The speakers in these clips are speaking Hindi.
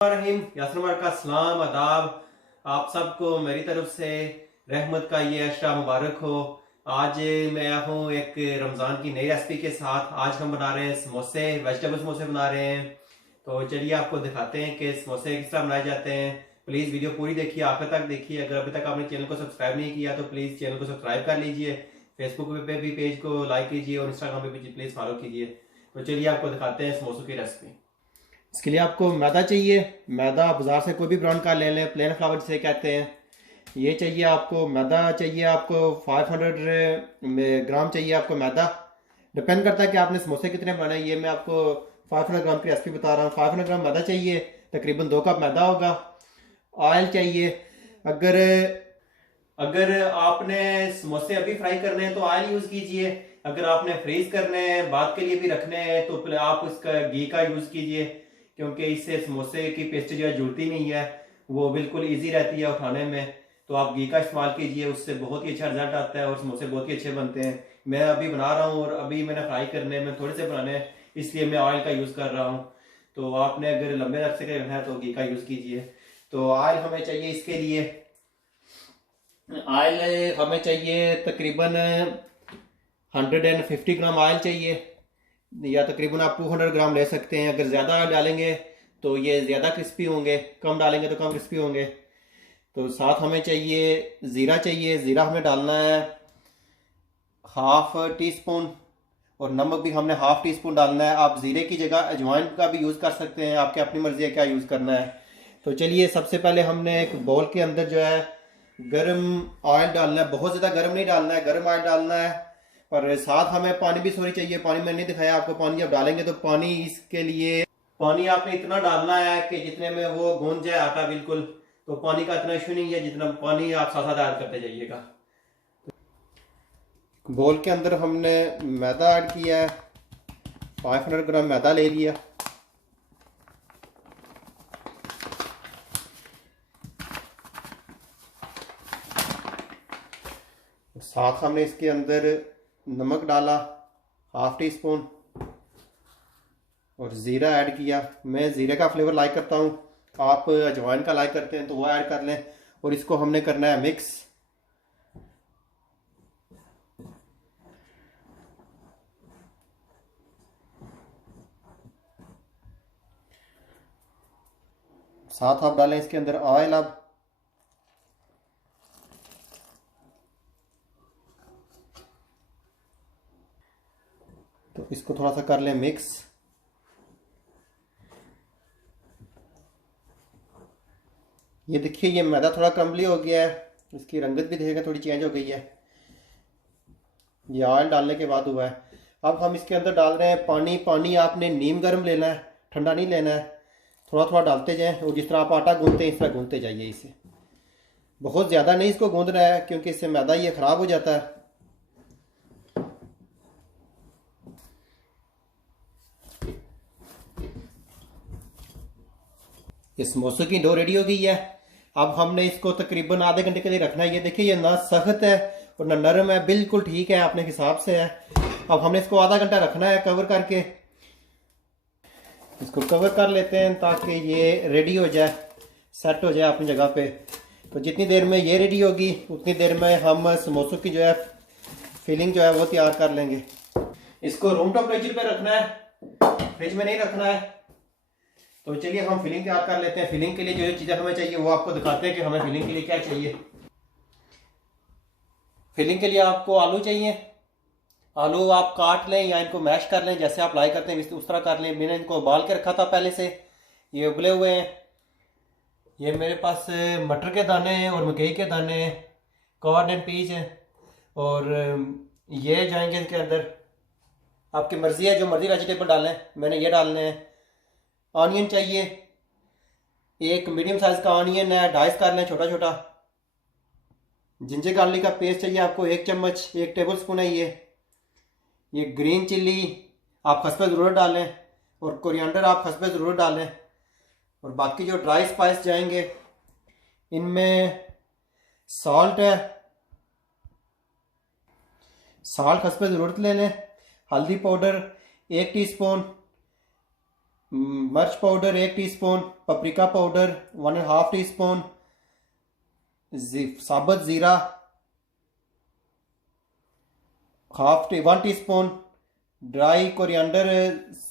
रहीम यासर का सलाम आदाब। आप सबको मेरी तरफ से रहमत का ये अशरा मुबारक हो। आज मैं हूँ एक रमज़ान की नई रेसिपी के साथ। आज हम बना रहे हैं समोसे, वेजिटेबल समोसे बना रहे हैं। तो चलिए आपको दिखाते हैं कि समोसे किस तरह बनाए जाते हैं। प्लीज़ वीडियो पूरी देखिए, आखिर तक देखिए। अगर अभी तक आपने चैनल को सब्सक्राइब नहीं किया तो प्लीज़ चैनल को सब्सक्राइब कर लीजिए। फेसबुक पे भी पेज को लाइक कीजिए और इंस्टाग्राम पे भी प्लीज़ फॉलो कीजिए। तो चलिए आपको दिखाते हैं समोसों की रेसिपी। इसके लिए आपको मैदा चाहिए। मैदा बाजार से कोई भी ब्रांड का ले लें, प्लेन फ्लावर जिसे कहते हैं। ये चाहिए आपको, मैदा चाहिए आपको 500 ग्राम चाहिए आपको मैदा। डिपेंड करता है कि आपने समोसे कितने बनाए। ये मैं आपको 500 ग्राम की रेसिपी बता रहा हूँ। 500 ग्राम मैदा चाहिए, तकरीबन 2 कप मैदा होगा। ऑयल चाहिए। अगर अगर आपने समोसे अभी फ्राई करने हैं तो ऑयल यूज़ कीजिए। अगर आपने फ्रीज करने हैं, बाद के लिए भी रखने हैं, तो आप इसका घी का यूज़ कीजिए, क्योंकि इससे समोसे की पेस्ट जो है जुड़ती नहीं है, वो बिल्कुल इजी रहती है उठाने में। तो आप घी का इस्तेमाल कीजिए, उससे बहुत ही अच्छा रिजल्ट आता है और समोसे बहुत ही अच्छे बनते हैं। मैं अभी बना रहा हूँ और अभी मैंने फ्राई करने में थोड़े से बनाने हैं, इसलिए मैं ऑयल का यूज़ कर रहा हूँ। तो आपने अगर लंबे अरसे के रखना है तो घी का यूज़ कीजिए। तो ऑयल हमें चाहिए, इसके लिए ऑयल हमें चाहिए तकरीबन 150 ग्राम ऑयल चाहिए, या तकरीबन आप 200 ग्राम ले सकते हैं। अगर ज़्यादा ऑयल डालेंगे तो ये ज़्यादा क्रिस्पी होंगे, कम डालेंगे तो कम क्रिस्पी होंगे। तो साथ हमें चाहिए ज़ीरा चाहिए। ज़ीरा हमें डालना है हाफ टी स्पून, और नमक भी हमने हाफ टी स्पून डालना है। आप ज़ीरे की जगह अजवाइन का भी यूज़ कर सकते हैं, आपके अपनी मर्ज़ी है क्या यूज़ करना है। तो चलिए, सबसे पहले हमने एक बाउल के अंदर जो है गर्म ऑयल डालना है। बहुत ज़्यादा गर्म नहीं डालना है, गर्म ऑयल डालना है। पर साथ हमें पानी भी सॉरी चाहिए। पानी मैंने नहीं दिखाया आपको। पानी जब डालेंगे तो पानी, इसके लिए पानी आपने इतना डालना है कि जितने में वो गूंज जाए आटा बिल्कुल। तो पानी का इतना इशू नहीं है, जितना पानी आप साथ साथ ऐड करते जाइएगा। बोल के अंदर हमने मैदा ऐड किया है, 500 ग्राम मैदा ले लिया। साथ हमने इसके अंदर नमक डाला हाफ टी स्पून, और ज़ीरा ऐड किया। मैं ज़ीरे का फ्लेवर लाइक करता हूँ, आप अजवाइन का लाइक करते हैं तो वो ऐड कर लें। और इसको हमने करना है मिक्स। साथ आप डालें इसके अंदर ऑयल। अब तो इसको थोड़ा सा कर लें मिक्स। ये देखिए, ये मैदा थोड़ा क्रम्बली हो गया है, इसकी रंगत भी देखिएगा थोड़ी चेंज हो गई है। ये ऑयल डालने के बाद हुआ है। अब हम इसके अंदर डाल रहे हैं पानी। पानी आपने नीम गर्म लेना है, ठंडा नहीं लेना है। थोड़ा थोड़ा डालते जाएं, और जिस तरह आप आटा गूंदते हैं इस तरह गूंदते जाइए इसे। बहुत ज़्यादा नहीं इसको गूंदना है, क्योंकि इससे मैदा ये ख़राब हो जाता है। ये समोसे की डो रेडी हो गई है। अब हमने इसको तकरीबन आधे घंटे के लिए रखना है। ये देखिए, ये ना सख्त है और ना नरम है, बिल्कुल ठीक है, अपने हिसाब से है। अब हमने इसको आधा घंटा रखना है कवर करके। इसको कवर कर लेते हैं ताकि ये रेडी हो जाए, सेट हो जाए अपनी जगह पे। तो जितनी देर में ये रेडी होगी उतनी देर में हम समोसों की जो है फिलिंग जो है वो तैयार कर लेंगे। इसको रूम टेम्परेचर पे रखना है, फ्रिज में नहीं रखना है। तो चलिए हम फिलिंग तैयार कर लेते हैं। फिलिंग के लिए जो चीज़ें हमें चाहिए वो आपको दिखाते हैं कि हमें फिलिंग के लिए क्या चाहिए। फिलिंग के लिए आपको आलू चाहिए। आलू आप काट लें या इनको मैश कर लें, जैसे आप लाइक करते हैं उस तरह कर लें। मैंने इनको उबाल के रखा था पहले से, ये उबले हुए हैं। ये मेरे पास मटर के दाने हैं और मकई के दाने हैं, कॉर्न एंड पीस हैं। और ये जाएंगे इनके अंदर। आपकी मर्ज़ी है, जो मर्ज़ी वेजिटेबल डालें, मैंने ये डालने हैं। ऑनियन चाहिए, एक मीडियम साइज़ का ऑनियन है, डाइस कर लें छोटा छोटा। जिंजर गार्लिक का पेस्ट चाहिए आपको 1 चम्मच, 1 टेबल स्पून है ये ग्रीन चिल्ली आप खसपे ज़रूर डालें, और कोरिएंडर आप खसपे ज़रूर डालें। और बाकी जो ड्राई स्पाइस जाएंगे इनमें सॉल्ट है, सॉल्ट खसपे ज़रूरत ले लें। हल्दी पाउडर 1 टीस्पून, मिर्च powder 1 teaspoon, paprika powder 1.5 teaspoon, साबुत ज़ीरा 1 टीस्पून, ड्राई कोरिएंडर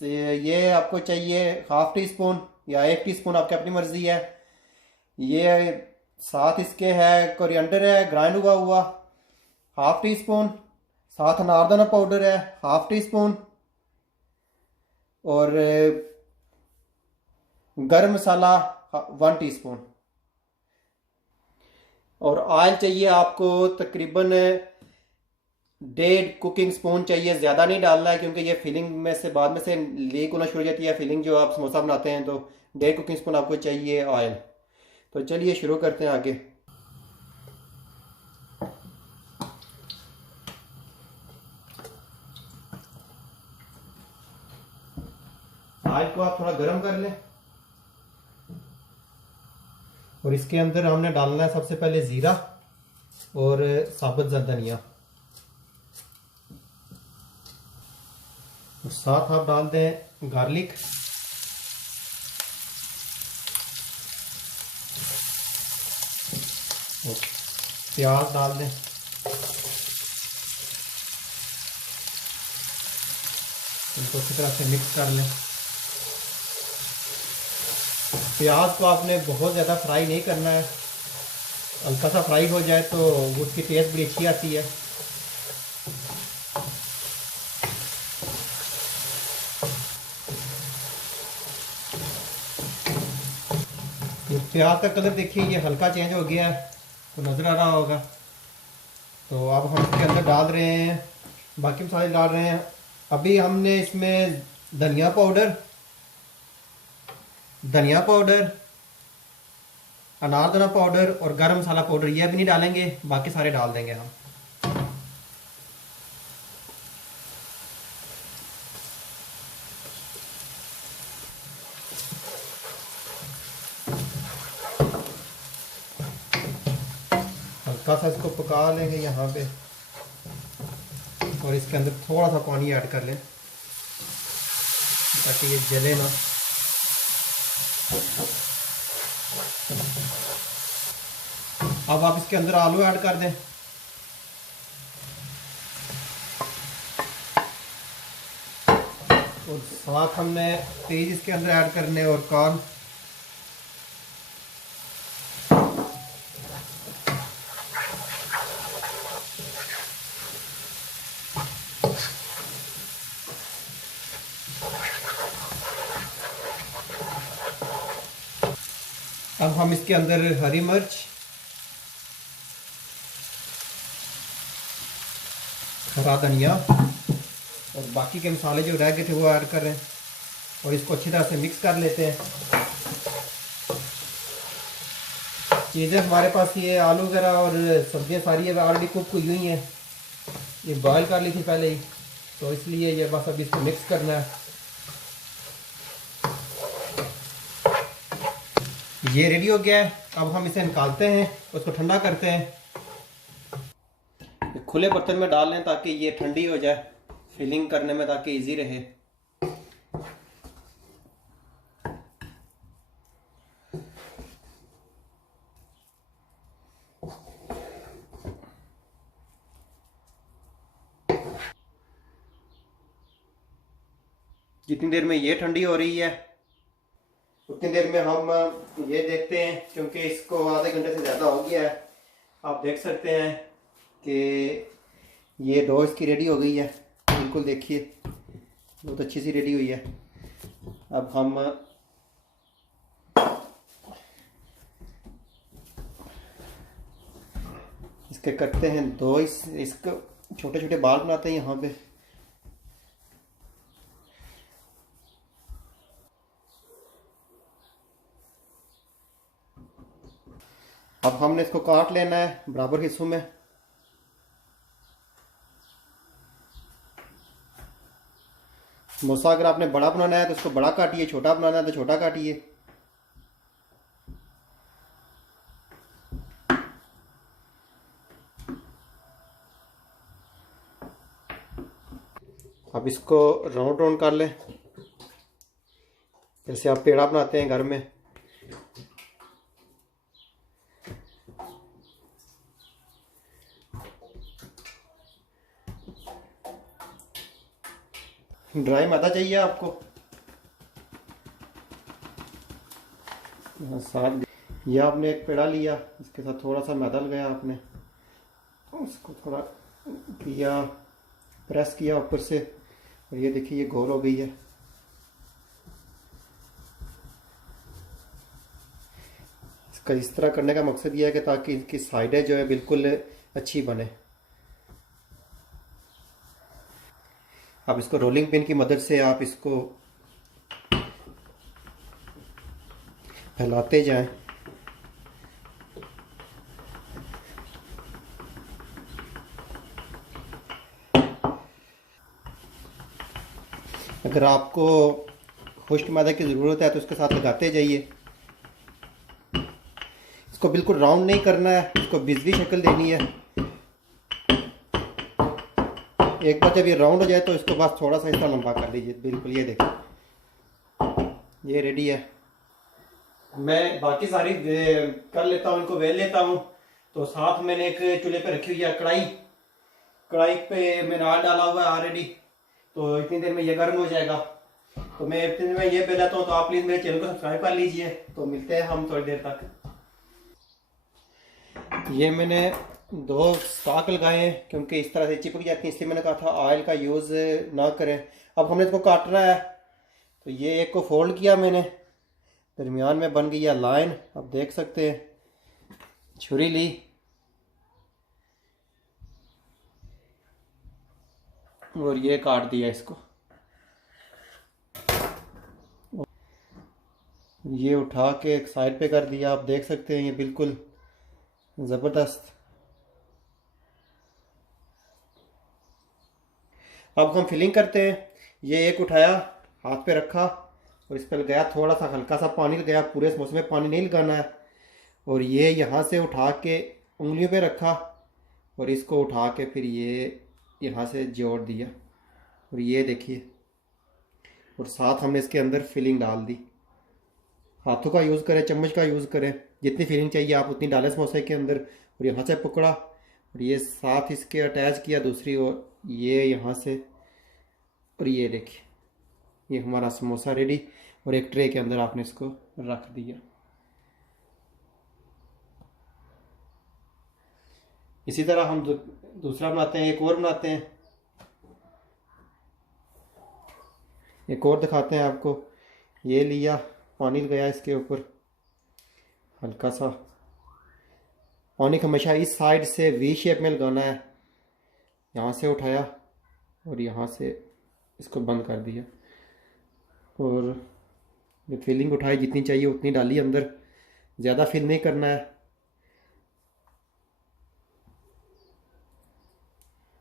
ये आपको चाहिए 1/2 टीस्पून या 1 टीस्पून, आपकी अपनी मर्ज़ी है। ये साथ इसके है कोरिएंडर है ग्राइंड हुआ हुआ 1/2 टीस्पून, साथ अनारदाना पाउडर है 1/2 टीस्पून, और गरम मसाला 1 टीस्पून, और ऑयल चाहिए आपको तकरीबन 1.5 कुकिंग स्पून चाहिए। ज़्यादा नहीं डालना है क्योंकि ये फिलिंग में से बाद में से लीक होना शुरू हो जाती है फिलिंग जो आप समोसा बनाते हैं, तो 1.5 कुकिंग स्पून आपको चाहिए ऑयल। तो चलिए शुरू करते हैं आगे। ऑयल को आप थोड़ा गर्म कर लें और इसके अंदर हमने डालना है सबसे पहले ज़ीरा और साबुत धनिया, और साथ आप डाल दें गार्लिक, और प्याज डाल दें, इनको अच्छी तरह से मिक्स कर लें। प्याज को आपने बहुत ज़्यादा फ्राई नहीं करना है, हल्का सा फ्राई हो जाए तो उसकी टेस्ट बड़ी अच्छी आती है। प्याज का कलर देखिए ये हल्का चेंज हो गया है, तो नज़र आ रहा होगा। तो अब हम इसके अंदर डाल रहे हैं बाकी मसाले डाल रहे हैं। अभी हमने इसमें धनिया पाउडर, अनारदाना पाउडर और गरम मसाला पाउडर ये भी नहीं डालेंगे, बाकी सारे डाल देंगे हम। हल्का सा इसको पका लेंगे यहाँ पे, और इसके अंदर थोड़ा सा पानी ऐड कर लें ताकि ये जले ना। अब आप इसके अंदर आलू ऐड कर दें, और साथ हमने पीज इसके अंदर ऐड करने और कॉर्न। अब हम इसके अंदर हरी मिर्च, हरा धनिया और बाकी के मसाले जो रह गए थे वो ऐड कर रहे हैं, और इसको अच्छी तरह से मिक्स कर लेते हैं। चीज़ें हमारे पास ये आलू वगैरह और सब्जियां सारी है ऑलरेडी कुक हुई हुई हैं, ये बॉयल कर ली थी पहले ही, तो इसलिए ये बस अभी इसको मिक्स करना है। ये रेडी हो गया है, अब हम इसे निकालते हैं, उसको ठंडा करते हैं। खुले बर्तन में डाल लें ताकि ये ठंडी हो जाए फिलिंग करने में, ताकि इजी रहे। जितनी देर में ये ठंडी हो रही है उतनी देर में हम ये देखते हैं, क्योंकि इसको आधे घंटे से ज़्यादा हो गया है। आप देख सकते हैं कि ये डो इसकी रेडी हो गई है, बिल्कुल देखिए बहुत अच्छी सी रेडी हुई है। अब हम इसके करते हैं दो, इसको छोटे छोटे बाल बनाते हैं यहाँ पे। अब हमने इसको काट लेना है बराबर हिस्सों में। समोसा अगर आपने बड़ा बनाना है तो इसको बड़ा काटिए, छोटा बनाना है तो छोटा काटिए। अब इसको राउंड राउंड कर लें। जैसे आप पेड़ा बनाते हैं घर में। ड्राई मैदा चाहिए आपको। साथ ये आपने एक पेड़ा लिया, इसके साथ थोड़ा सा मैदा लगाया आपने, उसको थोड़ा किया, प्रेस किया ऊपर से, और ये देखिए ये गोल हो गई है। इसका इस तरह करने का मकसद ये है कि ताकि इसकी साइडें जो है बिल्कुल अच्छी बने। आप इसको रोलिंग पिन की मदद से आप इसको फैलाते जाएं। अगर आपको खुश्क मैदा की ज़रूरत है तो उसके साथ लगाते जाइए। इसको बिल्कुल राउंड नहीं करना है, इसको बिजली शक्ल देनी है। एक बार जब ये राउंड हो जाए तो इसको बस थोड़ा सा इस तरह लंबा कर लीजिए, बिल्कुल। ये देखिए ये रेडी है। मैं बाकी सारी कर लेता हूँ, इनको वेल लेता हूँ। तो साथ मैंने एक चूल्हे पे रखी हुई है कढ़ाई, कढ़ाई पे मैंने आग डाला हुआ है ऑलरेडी। तो इतनी देर में ये गर्म हो जाएगा। तो मैं इतनी देर में ये बेल लेता हूँ। तो आप प्लीज़ मेरे चैनल को सब्सक्राइब कर लीजिए। तो मिलते हैं हम थोड़ी देर तक। ये मैंने 2 स्टाक लगाए हैं क्योंकि इस तरह से चिपक जाती है, इसलिए मैंने कहा था ऑयल का यूज़ ना करें। अब हमने इसको काटना है। तो ये एक को फोल्ड किया मैंने, दरमियान में बन गई है लाइन, आप देख सकते हैं। छुरी ली और ये काट दिया इसको। ये उठा के एक साइड पे कर दिया, आप देख सकते हैं। ये बिल्कुल ज़बरदस्त। अब हम फिलिंग करते हैं। ये एक उठाया, हाथ पे रखा और इस पर लगाया थोड़ा सा हल्का सा पानी लगाया। पूरे समोसे में पानी नहीं लगाना है। और ये यहाँ से उठा के उंगलियों पे रखा और इसको उठा के फिर ये यहाँ से जोड़ दिया। और ये देखिए, और साथ हमने इसके अंदर फिलिंग डाल दी। हाथों का यूज़ करें, चम्मच का यूज़ करें, जितनी फिलिंग चाहिए आप उतनी डालें समोसे के अंदर। और यहाँ से पकड़ा और ये साथ इसके अटैच किया दूसरी ओर, ये यहाँ से। और ये देखिए ये हमारा समोसा रेडी। और एक ट्रे के अंदर आपने इसको रख दिया। इसी तरह हम दूसरा बनाते हैं, एक और बनाते हैं, एक और दिखाते हैं आपको। ये लिया, पानी लगाया इसके ऊपर हल्का सा। पानी को हमेशा इस साइड से वी शेप में लगाना है। यहाँ से उठाया और यहाँ से इसको बंद कर दिया। और ये फिलिंग उठाई, जितनी चाहिए उतनी डाली अंदर, ज़्यादा फिल नहीं करना है।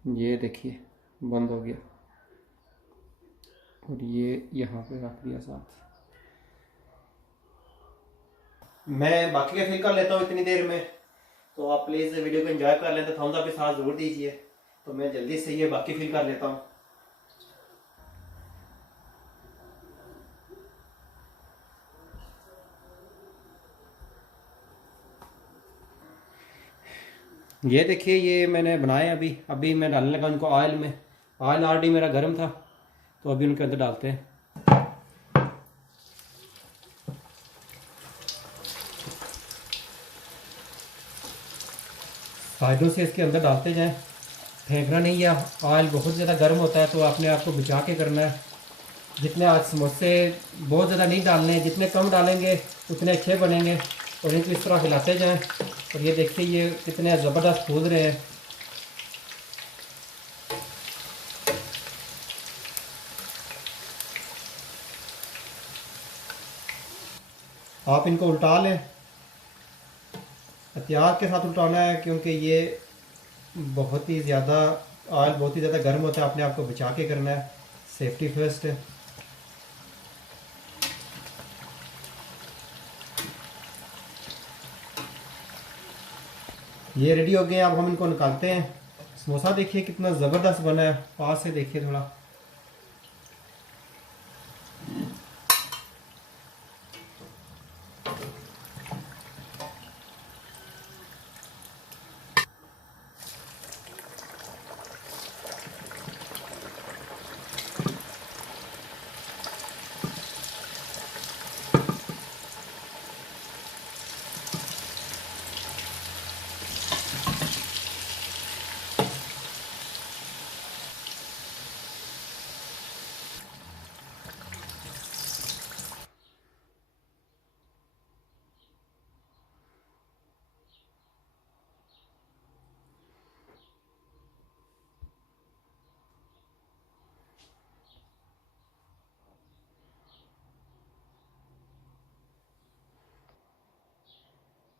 ये देखिए बंद हो गया। और ये यहाँ पे रख दिया साथ। मैं बाकी का फिल कर लेता हूँ इतनी देर में। तो आप प्लीज़ वीडियो को एंजॉय कर लें तो थम्स अप के साथ ज़रूर दीजिए। तो मैं जल्दी से ये बाकी फिल कर लेता हूँ। ये देखिए ये मैंने बनाए। अभी मैं डालने लगा उनको ऑयल में। ऑयल ऑलरेडी मेरा गर्म था, तो अभी उनके अंदर डालते हैं। साइडों से इसके अंदर डालते जाएं, फेंकना नहीं है। ऑयल बहुत ज़्यादा गर्म होता है तो अपने आप को बचा के करना है। जितने आज समोसे बहुत ज़्यादा नहीं डालने हैं, जितने कम डालेंगे उतने अच्छे बनेंगे। और इनको इस तरह हिलाते जाएं। और ये देखिए ये कितने ज़बरदस्त फूल रहे हैं। आप इनको उल्टा लें, एहतियात के साथ उल्टाना है क्योंकि ये बहुत ही ज़्यादा ऑयल बहुत ही ज़्यादा गर्म होता है। अपने आप को बचा के करना है, सेफ्टी फर्स्ट है। ये रेडी हो गए। अब हम इनको निकालते हैं। समोसा देखिए कितना ज़बरदस्त बना है, पास से देखिए थोड़ा।